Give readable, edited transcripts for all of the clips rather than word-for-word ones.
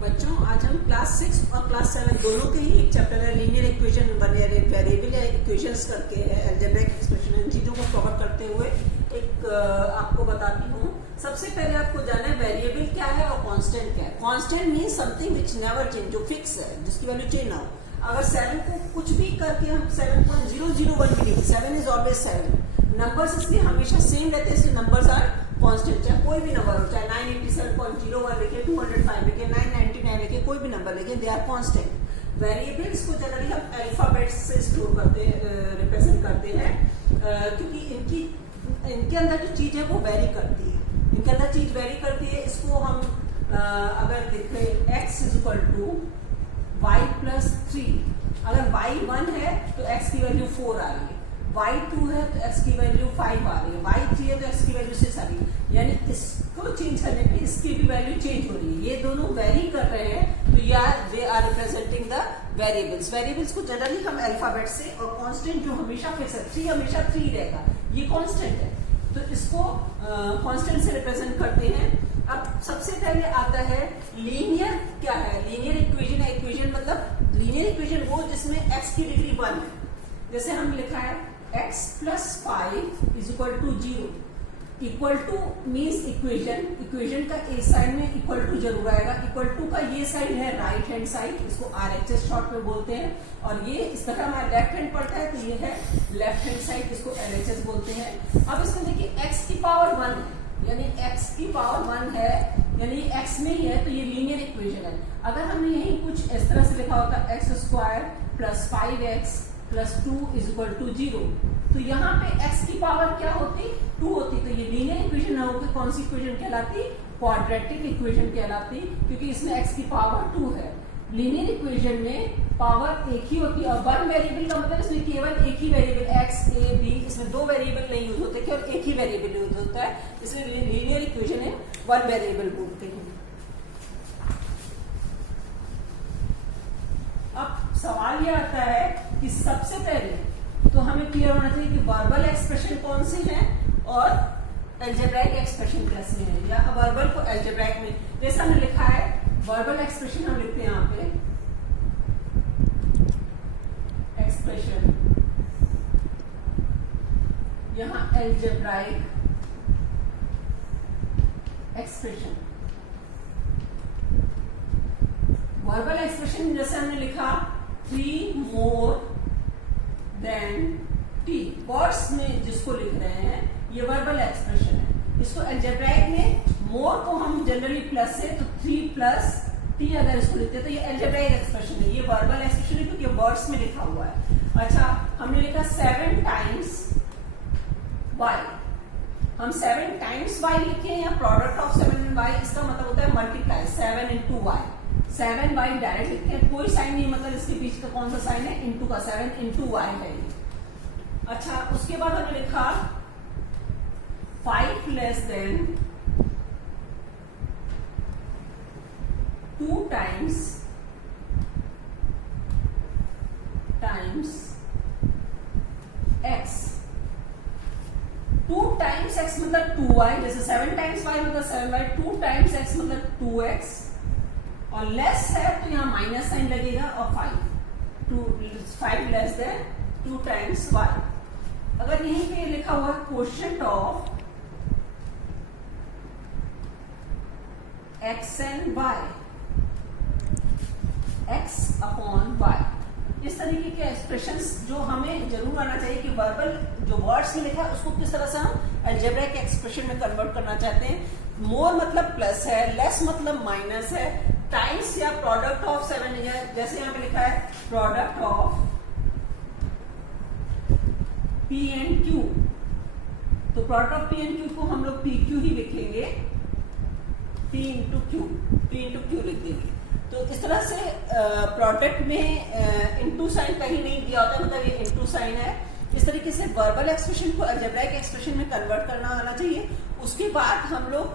बच्चों आज हम क्लास 6 और क्लास 7 दोनों के ही एक चैप्टर है लीनियर इक्वेशन वेरिएबल या इक्वेशंस करके है अलजेब्रिक एक्सप्रेशन। इन चीजों को कवर करते हुए एक आपको बताती हूँ। सबसे पहले आपको जानना है वेरिएबल क्या है और कांस्टेंट क्या है। Constant mean something which never change, जो फिक्स है, जिसकी वैल्यू चेंज ना हो। अगर 7 को कुछ भी करके हम 7.001 भी लिखें, 7 इज ऑलवेज 7। नंबर्स इसलिए हमेशा सेम रहते हैं, इसलिए नंबर्स आर कांस्टेंट। चाहे कोई भी नंबर हो, चाहे 987.01 लिखे, 205 लिखे, 999 लिखे, कोई भी नंबर लिखे, दे आर कांस्टेंट। वेरिएबल्स को जनरली हम अल्फाबेट्स से स्टोर करते हैं, रिप्रेजेंट करते हैं, क्योंकि इनके अंदर जो चीज है वो वेरी करती है। इनके अंदर चीज वेरी करती है। इसको हम अगर देखें x is equal to y plus 3, अगर y 1 है तो x की वैल्यू 4 आ रही है, y 2 है तो x की वैल्यू 5 आ रही है, y 3 है तो x की वैल्यू 6 आ रही है। यानी इसको चेंज करने पे इसकी भी वैल्यू चेंज हो रही है। ये दोनों वेरी कर रहे हैं, तो they are representing the variables. Variables को जनरली हम अल्फाबेट से, और कांस्टेंट जो हमेशा फिक्स है 3 हमेशा 3 रहेगा, ये कांस्टेंट है, तो इसको कांस्टेंट से रिप्रेजेंट करते हैं। अब सबसे पहले आता है लीनियर। क्या है लीनियर इक्वेशन? है इक्वेशन मतलब लीनियर इक्वेशन वो जिसमें x की डिग्री 1 है। जैसे हम लिखा है x plus 5 is equal to 0। Equal to means equation, equation का ए साइड में इक्वल टू जरूर आएगा। इक्वल टू का ये साइड है राइट हैंड साइड, इसको RHS शॉर्ट में बोलते हैं, और ये इस तरह हमारा लेफ्ट हैंड पड़ता है तो ये है लेफ्ट हैंड साइड, इसको LHS बोलते हैं। अब इसमें देखिए x की पावर 1 है, यानी x की पावर 1 है, यानी x में ही है, तो ये लीनियर इक्वेशन है। अगर हमने यही कुछ इस तरह से लिखा होता x square plus 5x plus 2 is equal to 0, तो यहाँ पे x की पावर क्या होती? 2 होती, तो ये लीनियर इक्वेशन ना होकर कौन सी इक्वेशन कहलाती? क्वाड्रेटिक इक्वेशन कहलाती, क्योंकि इसमें x की पावर 2 है। लीनियर इक्वेशन में पावर एक ही होती है, और वन वेरिएबल का मतलब इसमें केवल एक ही वेरिएबल x a b, इसमें दो वेरिएबल नहीं यूज होते, केवल एक ही वेरिएबल यूज होता है, इसलिए लीनियर इक्वेशन है वन वेरिएबल बोलते हैं। अब सवाल यह आता है कि सबसे पहले तो हमें क्लियर होना चाहिए कि वर्बल एक्सप्रेशन कौन से हैं और अलजेब्राइक एक्सप्रेशन कैसे हैं, या वर्बल को अलजेब्राइक में। जैसा हमने लिखा है वर्बल एक्सप्रेशन, हम लिखते हैं यहाँ पे एक्सप्रेशन, यहाँ अलजेब्राइक एक्सप्रेशन। वर्बल एक्सप्रेशन जैसे हमने लिखा 3 मोर देन t, वर्ड्स में जिसको लिख रहे हैं ये वर्बल एक्सप्रेशन है। इसको अलजेब्राइक में मोर को हम जनरली प्लस से, तो 3 प्लस t अगर इसको लिखते हैं तो ये अलजेब्राइक एक्सप्रेशन है। ये वर्बल एक्सप्रेशन है क्योंकि वर्ड्स में लिखा हुआ है। अच्छा, हमने लिखा 7 टाइम्स y, हम 7 टाइम्स y लिखे या प्रोडक्ट ऑफ 7 एंड y, इसका मतलब होता है multiply 7 into y। 7y direct लिखते हैं, कोई साइन नहीं, मतलब इसके बीच का कौन सा साइन है? इंटू का, 7 इंटू y है ये। अच्छा, उसके बाद हमने लिखा 5 less than 2 times x। 2 times x मतलब 2y, जैसे 7 टाइम्स y मतलब 7y, 2 टाइम्स x मतलब 2x, और लेस है तो यहाँ माइनस साइन लगेगा, और 5 लेस देन 2 टाइम्स y। अगर यहीं पे लिखा हुआ है quotient of x and y, x upon y, इस तरीके के एक्सप्रेशंस जो हमें जरूर आना चाहिए कि वर्बल जो वर्ड्स में लिखा है उसको किस तरह से हम अलजेब्रिक एक्सप्रेशन में कन्वर्ट करना चाहते हैं। मोर मतलब प्लस है, लेस मतलब माइनस है, टाइम्स या प्रोडक्ट ऑफ 7 है, जैसे यहाँ पे लिखा है product of p and q, तो product of p and q को हम लोग pq ही लिखेंगे, p इंटू q लिख देंगे। तो इस तरह से प्रोडक्ट में इनटू साइन कहीं नहीं दिया होता, मतलब ये इनटू साइन है। इस तरीके से वर्बल एक्सप्रेशन को अलजेब्राइक एक्सप्रेशन में कन्वर्ट करना आना चाहिए। उसके बाद हम लोग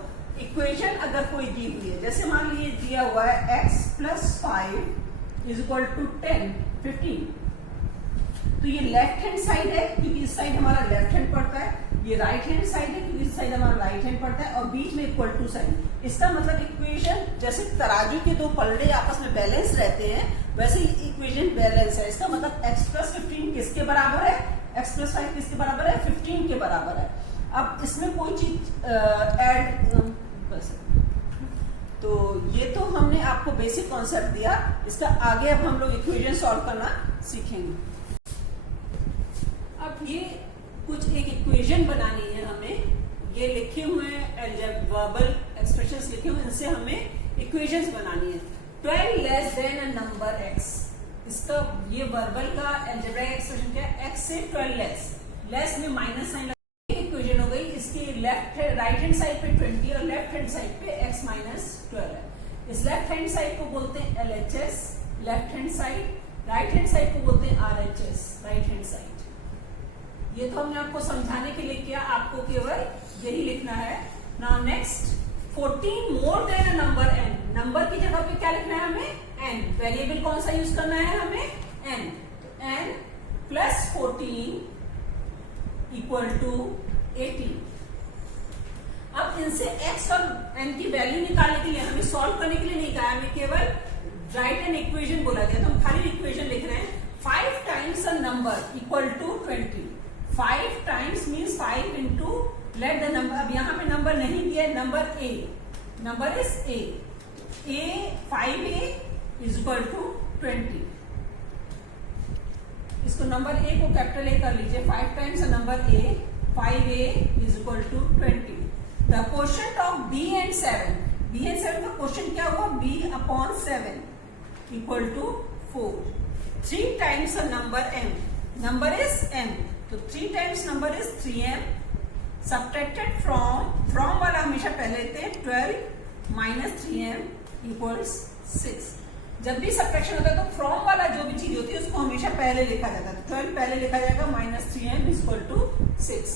इक्वेशन अगर कोई दी हुई है, जैसे मान लीजिए दिया हुआ है x plus 5 is equal to 15, तो ये लेफ्ट हैंड साइड है क्योंकि इस साइड हमारा लेफ्ट हैंड पड़ता है, ये राइट हैंड साइड है क्योंकि इस साइड हमारा राइट हैंड पड़ता है, और बीच में इक्वल टू साइन। इसका मतलब इक्वेशन जैसे तराजू के दो पलड़े आपस में बैलेंस रहते हैं वैसे ही इक्वेशन बैलेंस है। इसका मतलब x प्लस 15 किसके बराबर है, x प्लस 5 किसके बराबर है, 15 के बराबर है। अब इसमें कोई चीज ऐड तो ये तो हमने आपको बेसिक कॉन्सेप्ट दिया, इसका आगे अब हम लोग इक्वेशन सॉल्व करना सीखेंगे। अब ये कुछ एक इक्वेशन बनानी है हमें, ये लिखे हुए हैं वर्बल एक्सप्रेशंस लिखे हुए, इनसे हमें इक्वेशंस बनानी है। 12 less than a number x, इसका ये वर्बल का अलजेब्रिक एक्सप्रेशन क्या है, x से 12 लेस में माइनस साइन लगा, इक्वेशन हो गई। इसके राइट हैंड साइड पे 20 और लेफ्ट हैंड साइड पे x माइनस 12 है। इस लेफ्ट हैंड साइड को बोलते हैं LHS left hand side, right hand side को बोलते हैं RHS राइट हैंड साइड। ये तो हमने आपको समझाने के लिए किया, आपको केवल यही लिखना है। Now next 14 more than a number n, number की जगह पे क्या लिखना है हमें, n। वेरिएबल कौन सा यूज करना है हमें, n। तो n प्लस 14 इक्वल टू 18। अब इनसे x और n की वैल्यू निकालने के लिए, हमें सॉल्व करने के लिए नहीं कहा, हमें केवल राइट एन इक्वेशन बोला गया, तो हम खाली इक्वेशन लिख रहे हैं। 5 times a number equal to 20, 5 times means 5 into let the number, अब यहाँ पे नंबर नहीं दिया, number a, number is a 5a is equal to 20। इसको नंबर a को कैपिटल A कर लीजिए, 5 times number a 5a is equal to 20। The quotient of b and 7, b and 7 का क्वोशंट क्या हुआ, b upon 7 equal to 4। 3 times number m, number is m, तो 3 times number is 3m subtracted from वाला हमेशा पहले थे 12 minus 3m equals 6। जब भी सब्ट्रैक्शन होता है तो फ्रॉम वाला जो भी चीज होती है उसको हमेशा पहले लिखा जाता है, तो 12 पहले लिखा जाएगा minus 3m equal to 6।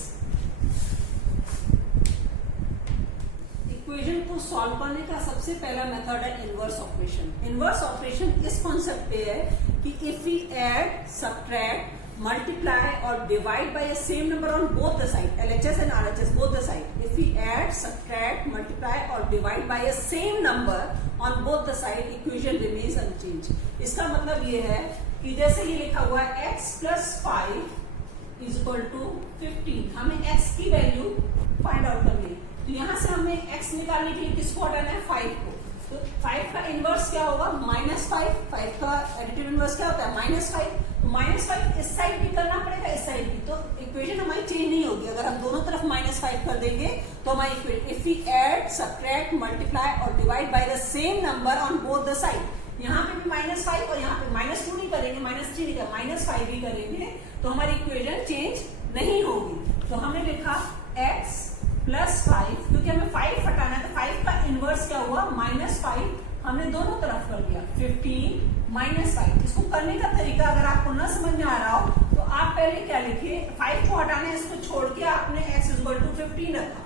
Equation को सॉल्व करने का सबसे पहला मेथड है इनवर्स ऑपरेशन। इनवर्स ऑपरेशन इस कॉन्सेप्ट पे है कि if we add, subtract, multiply or divide by a same number on both the side, LHS and RHS both the side. If we add, subtract, multiply or divide by a same number on both the side, equation remains unchanged. इसका मतलब ये है कि जैसे ये लिखा हुआ है x plus 5 is equal to 15, हमें x की वैल्यू फाइंड आउट करनी है, तो यहाँ से हमें x निकालने के लिए किसको हटाना है, 5 को। तो 5 का इनवर्स क्या होगा, -5, 5 का एडिटिव इनवर्स क्या होता है, -5, तो -5 इस साइड भी करना पड़ेगा, इस साइड भी, तो इक्वेशन हमारी चेंज नहीं होगी। अगर हम दोनों तरफ -5 कर देंगे तो हमारी equation, if we add, subtract, multiply और divide by the same number on both the side, यहाँ पे भी -5 और यहाँ पे -2 नहीं करेंगे, -3 नहीं करेंगे, -5 ही करेंगे, तो हमारी इक्वेशन चेंज नहीं होगी। तो हमने लिखा x प्लस 5, क्योंकि हमें 5 हटाना है तो 5 का इनवर्स क्या हुआ, -5, हमने दोनों तरफ कर दिया, 15 -5। इसको करने का तरीका अगर आपको न समझ में आ रहा हो तो आप पहले क्या लिखिए, 5 को हटाने, इसको छोड़ के आपने x इक्वल टू 15 रखा,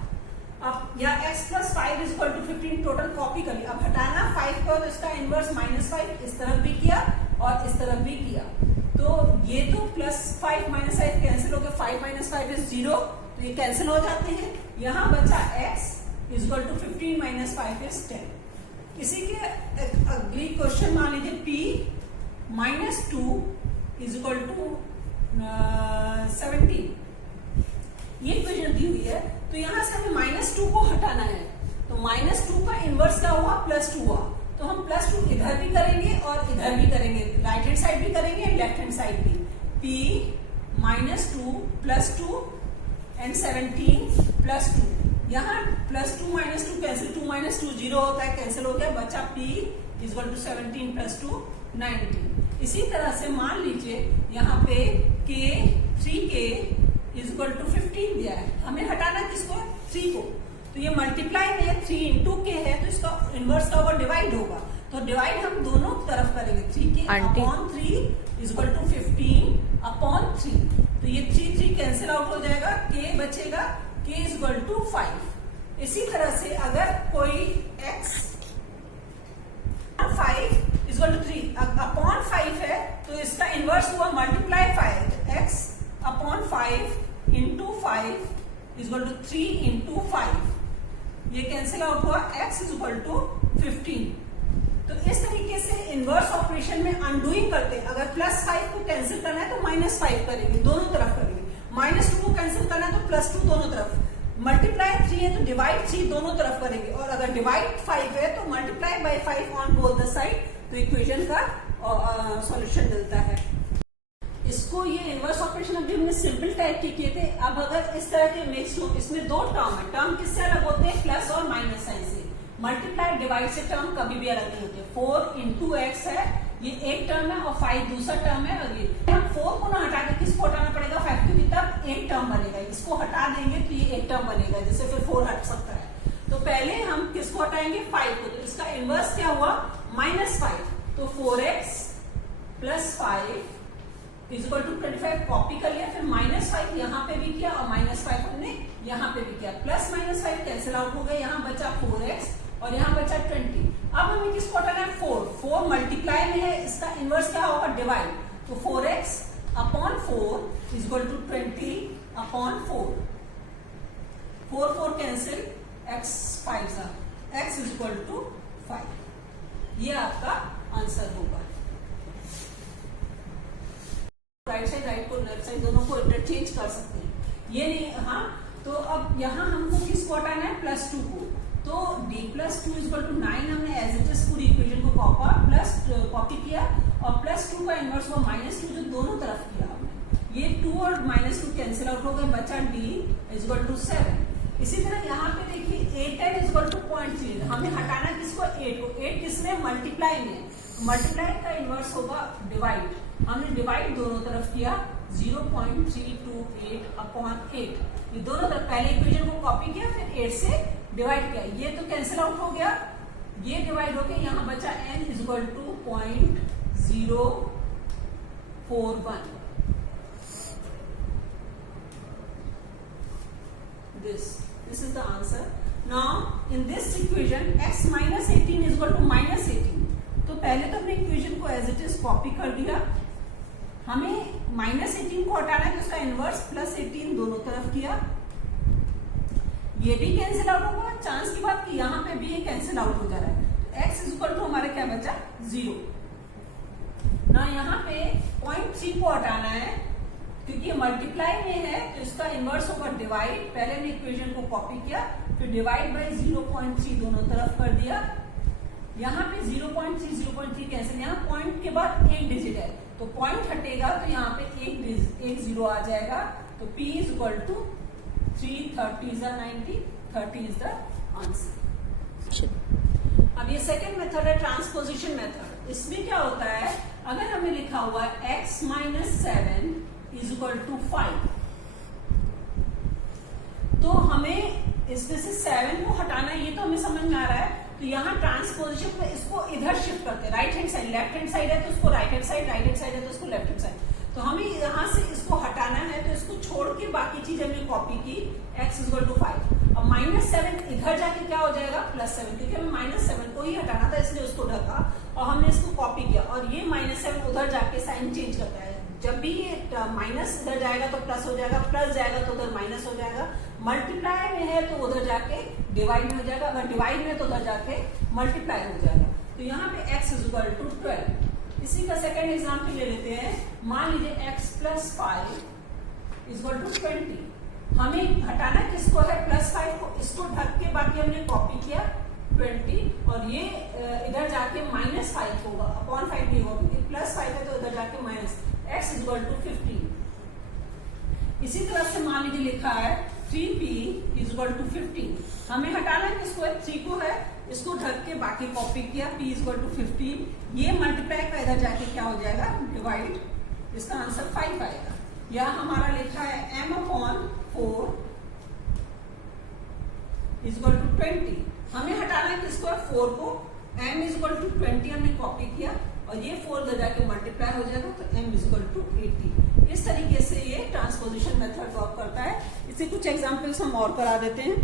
अब या x plus 5 equal to 15 total copy कर लिया। अब हटाना 5 को, तो इसका इनवर्स -5 इस तरफ भी किया और इस तरफ भी किया, तो ये तो +5 -5 कैंसिल हो गया, 5 - 5 इज 0, तो ये कैंसिल हो जाते हैं। यहाँ बचा x इक्वल टू 15 - 5 इज 10। इसी के अगली क्वेश्चन मान लीजिए p -2 इज इक्वल टू 17, ये इक्वेशन दी हुई है, तो यहाँ से हमें -2 को हटाना है, तो -2 का इनवर्स क्या हुआ, +2 हुआ, तो हम +2 इधर भी करेंगे और इधर भी करेंगे, राइट हैंड साइड भी करेंगे, लेफ्ट हैंड साइड भी। p -2 +2 एंड 17 +2, यहाँ +2 -2 कैंसिल, 2 - 2 0 होता है, कैंसिल हो गया, बचा p इक्वल टू 17 + 2 19। इसी तरह से मान लीजिए यहाँ पे k 3k इक्वल टू 15 दिया है, हमें हटाना किसको, 3 को, तो ये मल्टीप्लाई में 3 इंटू k है, तो इसका इनवर्स का होगा, डिवाइड होगा, तो डिवाइड हम दोनों तरफ करेंगे, 3k upon 3 equal to 15 upon 3, तो ये 3 कैंसिल आउट हो जाएगा, k बचेगा, k इक्वल टू 5। इसी तरह से अगर कोई x 5 इक्वल टू 3 अपॉन 5 है, तो इसका इनवर्स हुआ multiply 5, 5 is equal to 3 into 5, ये कैंसिल आउट हुआ, x इज इक्वल टू 15। तो इस तरीके से इनवर्स ऑपरेशन में अनडूइंग करते हैं। अगर +5 को कैंसिल करना है तो -5 करेंगे, दोनों तरफ करेंगे। -2 को कैंसिल करना है तो +2 दोनों तरफ। मल्टीप्लाई 3 है तो डिवाइड 3 दोनों तरफ करेंगे, और अगर डिवाइड 5 है तो multiply by 5 on both the side, तो इक्वेशन का सॉल्यूशन मिलता है। इसको ये इनवर्स ऑपरेशन अभी हमने सिंपल टाइप के किए थे। अब अगर इस तरह के मिक्स हो, इसमें दो टर्म है, टर्म किससे अलग होते हैं? प्लस और माइनस साइन से। मल्टीप्लाई डिवाइड से टर्म कभी भी अलग नहीं होते। 4 इंटू एक्स है, ये एक टर्म है, और 5 दूसरा टर्म है। और ये हम 4 को ना हटा के किसको हटाना पड़ेगा? 5 क्योंकि तब एक टर्म बनेगा। इसको हटा देंगे तो ये एक टर्म बनेगा, जिससे फिर 4 हट सकता है। तो पहले हम किसको हटाएंगे? 5 को। तो इसका इनवर्स क्या हुआ? -5। तो 4x plus 5 is equal to 25 copy कर लिया, फिर -5 यहाँ पे भी किया, और -5 हमने यहाँ पे भी किया। प्लस -5 कैंसिल आउट हो गए, यहाँ बचा 4x और यहाँ बचा 20। अब हमें किसको हटाना है? 4 मल्टीप्लाई में है, इसका इनवर्स क्या होगा? डिवाइड। तो 4x upon 4 is equal to 20 upon 4। 4 cancel, x 5 x is equal to 5। ये आपका आंसर होगा। राइट साइड राइट को लेफ्ट साइड दोनों को इंटरचेंज कर सकते हैं, ये नहीं। हाँ, तो अब यहाँ हमको किसको हटाना है? +2 को। तो d + 2 इज 9 हमने एज इट इज पूरी इक्वेशन को कॉपी किया, और +2 का इनवर्स हुआ -2, जो दोनों तरफ किया हमने। ये 2 और -2 कैंसिल आउट हो गए, बचा d इज 7। इसी तरह यहाँ पे देखिए 8 इज 0.3, हमें हटाना किसको? 8 को। 8 किसमें? मल्टीप्लाई में। मल्टीप्लाई का इनवर्स होगा डिवाइड। हमने डिवाइड दोनों तरफ किया, 0.328 अपॉन 8। ये दोनों तरफ पहले इक्वेशन को कॉपी किया, फिर 8 से डिवाइड किया। ये तो कैंसिल आउट हो गया, ये डिवाइड हो गया, यहाँ बचा n is equal to 0.041। This is the answer. Now in this equation x minus 18 is equal to -18. तो पहले तो हमने इक्वेशन को एज इट इज कॉपी कर दिया। हमें -18 को हटाना है, तो उसका इनवर्स +18 दोनों तरफ किया। ये भी कैंसिल आउट होगा, चांस की बात कि यहाँ पे भी ये कैंसिल आउट हो जा रहा है। तो x इज इक्वल टू हमारे क्या बचा? 0 ना। यहाँ पे 0.3 को हटाना है, क्योंकि ये मल्टीप्लाई में है, तो इसका इनवर्स होगा डिवाइड। पहले ने इक्वेशन को कॉपी किया, फिर डिवाइड बाय 0.3 दोनों तरफ कर दिया। यहाँ पे 0.3 कैंसिल, यहाँ पॉइंट के बाद एक डिजिट है, तो पॉइंट हटेगा, तो यहाँ पे एक 0 आ जाएगा। तो p is equal to 3 30 90, 30 is the answer. अब ये सेकेंड मेथड है ट्रांसपोजिशन मेथड। इसमें क्या होता है? अगर हमें लिखा हुआ है x - 7 इज इक्वल टू 5, तो हमें इसमें से 7 को हटाना है, ये तो हमें समझ में आ रहा है। तो यहाँ ट्रांसपोजिशन में इसको इधर शिफ्ट करते हैं, right hand side. Left hand side है तो उसको right hand side, right hand side है तो उसको लेफ्ट हैंड साइड। तो हमें यहाँ से इसको हटाना है, तो इसको छोड़ के बाकी चीज हमने कॉपी की, x इज इक्वल टू 5। अब -7 इधर जाके क्या हो जाएगा? +7, क्योंकि हमें -7 को ही हटाना था, इसलिए उसको ढका और हमने इसको कॉपी किया। और ये -7 उधर जाके साइन चेंज करता है। जब भी ये माइनस इधर जाएगा तो प्लस हो जाएगा, प्लस जाएगा तो उधर माइनस हो जाएगा। मल्टीप्लाई में है तो उधर जाके डिवाइड में हो जाएगा, अगर डिवाइड में है तो उधर जाके मल्टीप्लाई हो जाएगा। तो यहाँ पे x इज इक्वल टू 12। इसी का सेकेंड एग्जाम्पल ले लेते हैं। मान लीजिए x + 5 इज इक्वल टू 20। हमें हटाना किसको है? +5 को। इसको ढक के बाकी हमने कॉपी किया 20, और ये इधर जाके -5 होगा, अपॉन 5 नहीं होगा, क्योंकि +5 है तो इधर जाके minus. x is equal to 15। इसी तरह से मान लीजिए लिखा है 3p इज इक्वल टू 15। हमें हटाना है किसको है? 3 को है, इसको ढक के बाकी कॉपी किया, p इज इक्वल टू 15। ये मल्टीप्लाई का इधर जाके क्या हो जाएगा? डिवाइड। इसका आंसर 5 आएगा। यह हमारा लिखा है m/4 इज इक्वल टू 20। हमें हटाना है किसको है? 4 को। m इज इक्वल टू 20 हमने कॉपी किया, और ये 4 इधर जाके मल्टीप्लाई हो जाएगा, तो m इज इक्वल टू 80। इस तरीके से ये ट्रांसपोजिशन मेथड वर्क करता है। इसे कुछ एग्जांपल्स हम और करा देते हैं।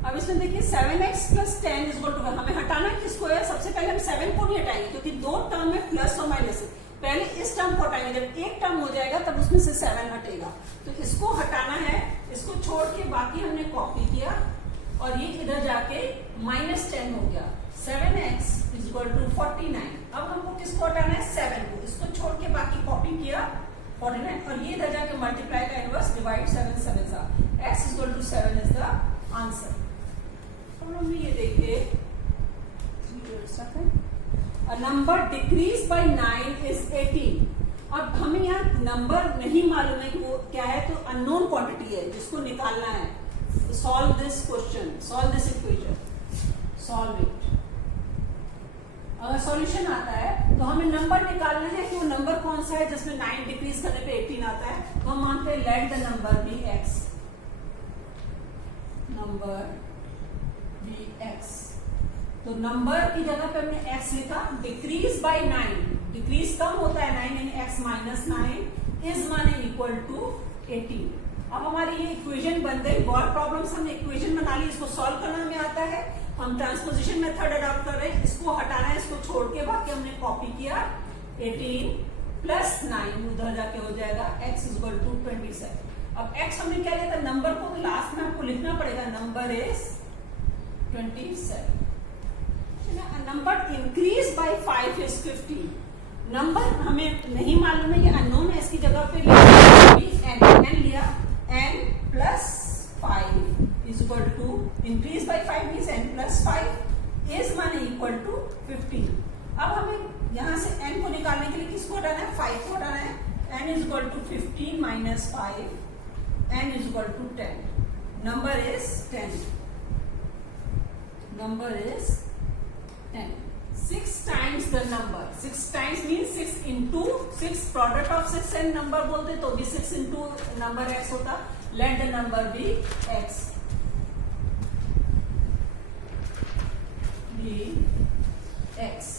अब इसमें देखिए 7x + 10 इज इक्वल टू, हमें हटाना किसको है? सबसे पहले हम 7 को नहीं हटाएंगे, क्योंकि दो टर्म में प्लस और माइनस है। पहले इस टर्म को हटाएंगे, जब एक टर्म हो जाएगा तब उसमें से 7 हटेगा। तो इसको हटाना है, इसको छोड़ के बाकी हमने कॉपी किया और ये इधर जाके -10 हो गया। 7x = 49। अब हमको किसको हटाना है? 7 को। इसको छोड़ के बाकी कॉपी किया 49 और ये इधर जाके मल्टीप्लाई का inverse divide 7 7 x = 7 is the answer. Problem में ये देखिए, A number decreased by 9 is 18। अब हमें यहाँ नंबर नहीं मालूम है कि वो क्या है, तो अननोन क्वांटिटी है जिसको निकालना है। Solve this question, solve this equation, solve it. अगर सॉल्यूशन आता है तो हमें नंबर निकालना है कि वो नंबर कौन सा है जिसमें 9 डिक्रीज करने पे 18 आता है। तो हम मानते हैं let the number be x, number be x। तो नंबर की जगह पे हमने x लिखा। डिक्रीज बाय 9, डिक्रीज कम होता है 9 यानी x - 9 इज माने इक्वल टू 18। अब हमारी ये इक्वेशन बन गई। वर्ड प्रॉब्लम्स हमने इक्वेशन बना ली, इसको सॉल्व करना हमें आता है। हम ट्रांसपोजिशन मेथड अडॉप्ट कर रहे हैं, इसको हटाना है, इसको छोड़ के बाकी हमने कॉपी किया। 18 + 9 उधर जाके हो जाएगा x = 27। अब x हमने क्या लिया था? नंबर को लास्ट में आपको लिखना पड़ेगा, number is 27। Number increase by 5 is 15। Number हमें नहीं मालूम है, ये अननोन है, इसकी जगह पे n लिया। n + 5 is equal to, increase by 5 means n + 5 is माने इक्वल टू 15। अब हमें यहां से n को निकालने के लिए किसको हटाना है? 5 को हटाना है। n = 15 - 5, n = 10। Number is 10, number is 10। 6 times the number, 6 times means 6 into 6, product of 6 and number बोलते तो भी 6 into number x होता। Let the number be x, be x।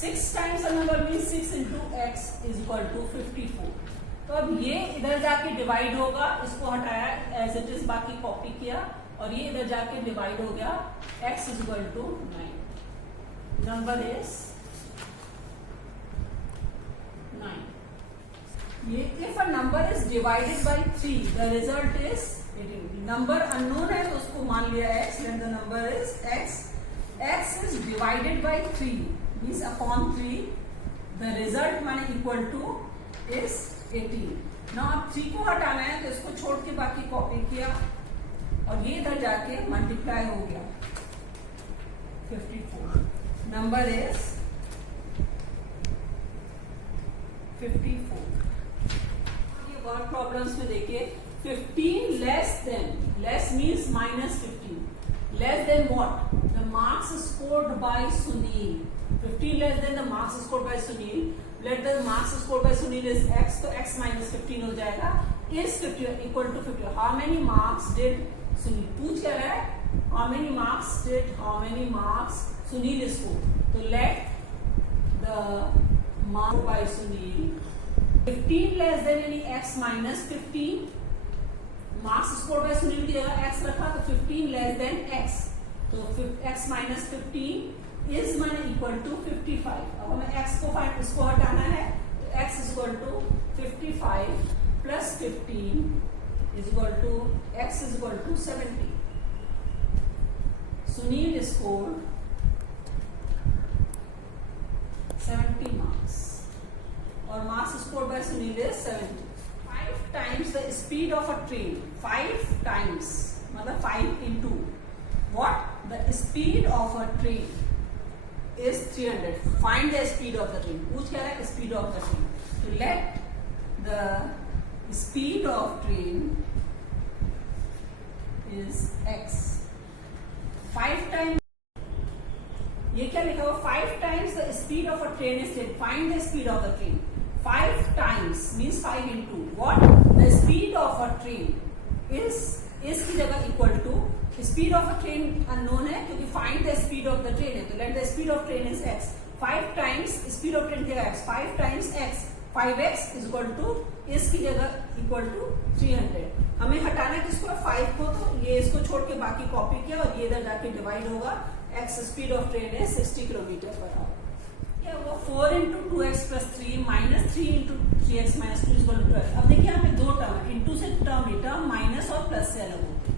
6 times the number means 6 into x is equal to 54। तो अब ये इधर जाके divide होगा, इसको हटाया एज इट इज, बाकी कॉपी किया और ये इधर जाके डिवाइड हो गया। x = 9, number is 9। ये if a number is divided by 3 the result is 18। Number unknown है तो उसको मान लिया x, then the number is x। x is divided by 3 means upon 3, the result माने equal to is 18। now अब 3 को हटाना है तो इसको छोड़ के बाकी कॉपी किया और ये इधर जाके मल्टीप्लाई हो गया 54। number is 54। ये वर्ड प्रॉब्लम्स में देखिए, 15 less than, less means -15, less than what? The marks scored by Sunil। 15 less than the marks scored by Sunil। Let the marks scored by Sunil is x, तो x - 15 हो जाएगा। Is 50 equal to 50? How many marks did Sunil? पूछ क्या रहा है? How many marks Sunil scored? तो let the mark by Sunil 15 less than यानी x - 15, marks scored by Sunil की जगह x रखा तो 15 less than x, तो x - 15 is माने इक्वल टू 55। अब हमें x को फाइंड, इसको हटाना है तो x = 55 + 15 x = 70। Sunil scored 70 marks और mass scored by Sunil is 70। 5 times the speed of a train, 5 times मतलब 5 into what? The speed of a train is 300। Find the speed of the train। पूछ क्या है? Speed of the train। तो let the speed of train is x। 5 times, ये क्या लिखा हुआ? 5 times the speed of a train is 10। Find the speed of the train। 5 times means 5 into what? The speed of a train is की जगह equal to, speed of a train unknown है क्योंकि find the speed of the train है, तो let the speed of train is x। 5 times speed of train की जगह x, 5 times x, 5x is equal to, इसकी जगह equal to 300। हमें हटाना किसको है? 5 को, तो ये इसको छोड़ के बाकी कॉपी किया और ये इधर जाके डिवाइड होगा। x स्पीड ऑफ ट्रेन है 60 किलोमीटर पर आवर। क्या हुआ? 4 into two x plus three minus 3 into 3x minus 2 equal to 12। अब देखिए यहाँ पे दो टर्म है, इंटू से टर्म ये टर्म माइनस और प्लस से अलग होते हैं।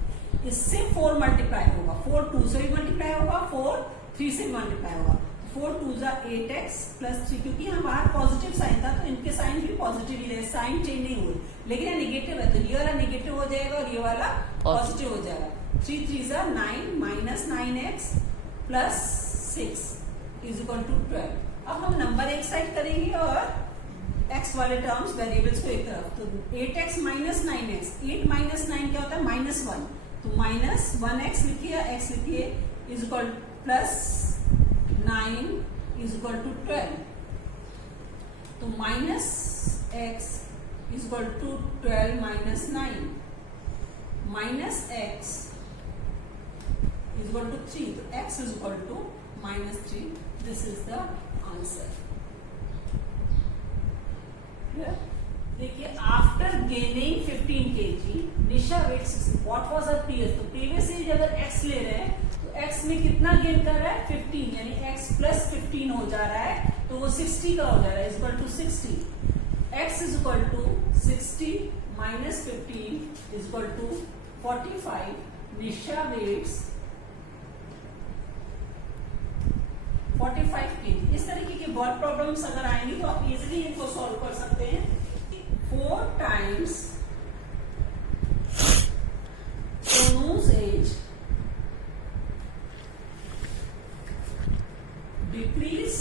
इससे 4 मल्टीप्लाई होगा, 4 2 से भी मल्टीप्लाई होगा, 4 3 से भी मल्टीप्लाई होगा। 4 2 जा 8x प्लस 3, क्योंकि यहाँ बाहर पॉजिटिव साइन था तो इनके साइन भी पॉजिटिव ही रहे, साइन चेंज नहीं हुए, लेकिन ये निगेटिव है तो ये वाला निगेटिव हो जाएगा और ये वाला पॉजिटिव हो जाएगा। 3 3 जा 9 minus 9x plus 6 is equal to 12। अब हम नंबर एक साइड करेंगे और x वाले टर्म्स वेरिएबल्स को एक तरफ, तो 8x माइनस 9x, 8 माइनस 9 क्या होता है माइनस 1, तो माइनस 1x लिखिए या x लिखिए is equal plus 9 is equal to 12, तो minus x is equal to 12 minus 9, minus x is equal to 3, तो x is equal to minus 3। This is the answer. देखिए, after gaining 15 kg Nisha weight 60, what was her previous, तो previous age अगर x ले रहे हैं तो x में कितना गेन कर रहा है 15, यानी x प्लस 15 हो जा रहा है, तो वो 60 का हो जा रहा है, equal to 60। x is equal to 60 minus 15 is equal to 45। Nisha weighs 45 kg। इस तरीके की वर्ड प्रॉब्लम्स अगर आएंगी तो आप इजीली इनको सॉल्व कर सकते हैं। 4 times Sonu's age decrease,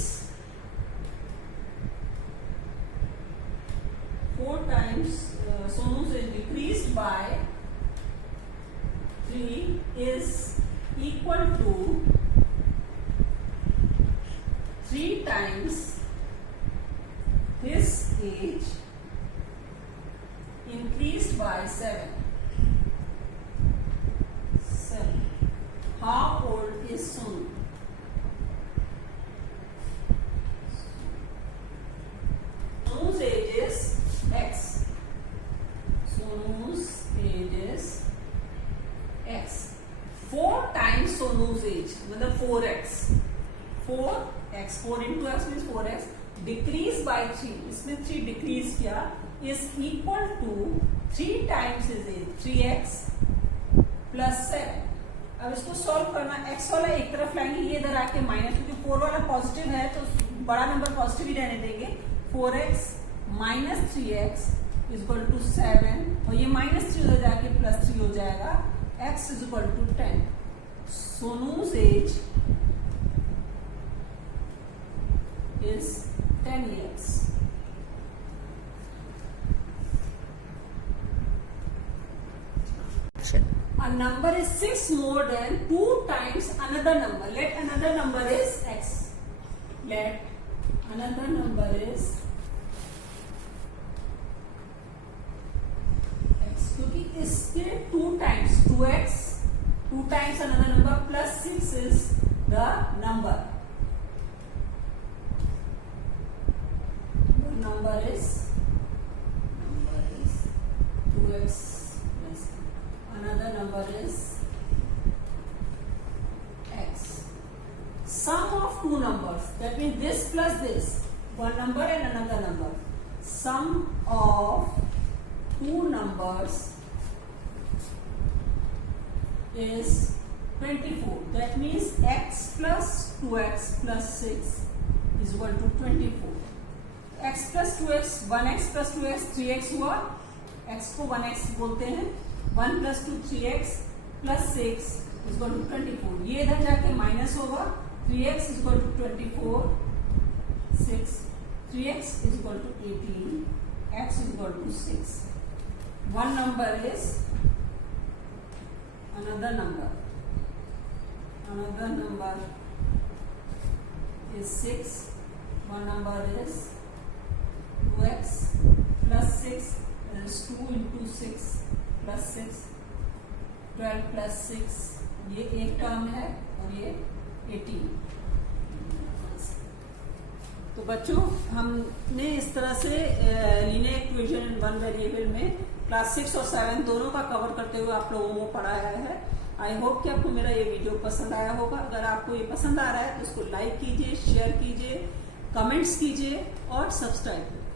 4 times Sonu's age decrease by 3 is equal to 3 times his age increased by 7. How old is Sonu? Sonu's age is x. Sonu's age is x. 4 times Sonu's age, मतलब 4x. 4x, 4 into x means 4x, decrease by 3, इसमें 3 decrease किया, is equal to 3 times is 3x plus 7। अब इसको solve करना, x वाला एक तरफ लाएंगे, ये इधर आके माइनस, क्योंकि 4 वाला पॉजिटिव है तो बड़ा नंबर पॉजिटिव ही रहने देंगे। 4x minus 3x is equal to 7, और ये माइनस 3 उधर जाके प्लस 3 हो जाएगा, x is equal to 10। Sonu's age is 10 years. A number is 6 more than 2 times another number. Let another number is x. Let another number is x. क्योंकि इसके 2 times 2x, 2 times another number plus 6 is the number. Number is 2x plus another number is x. Sum of 2 numbers, that means this plus this, one number and another number. Sum of 2 numbers is 24. That means x plus 2x plus 6 is equal to 24. x plus 2x, 1x plus 2x 3x हुआ, x को 1x बोलते हैं, 1 plus 2 3x plus 6 is equal to 24। ये इधर जाके minus होगा, 3x is equal to 24, 6, 3x is equal to 18, x is equal to 6। One number is another number is 6, one number is 2x plus 6 is 2 into 6 plus 6, 12 plus 6, ये एक term है और ये 18। तो बच्चों, हमने इस तरह से linear equation in one variable में क्लास 6 और 7 दोनों का कवर करते हुए आप लोगों को पढ़ाया है। आई होप कि आपको मेरा ये वीडियो पसंद आया होगा। अगर आपको ये पसंद आ रहा है तो इसको लाइक कीजिए, शेयर कीजिए, कमेंट्स कीजिए और सब्सक्राइब कीजिए।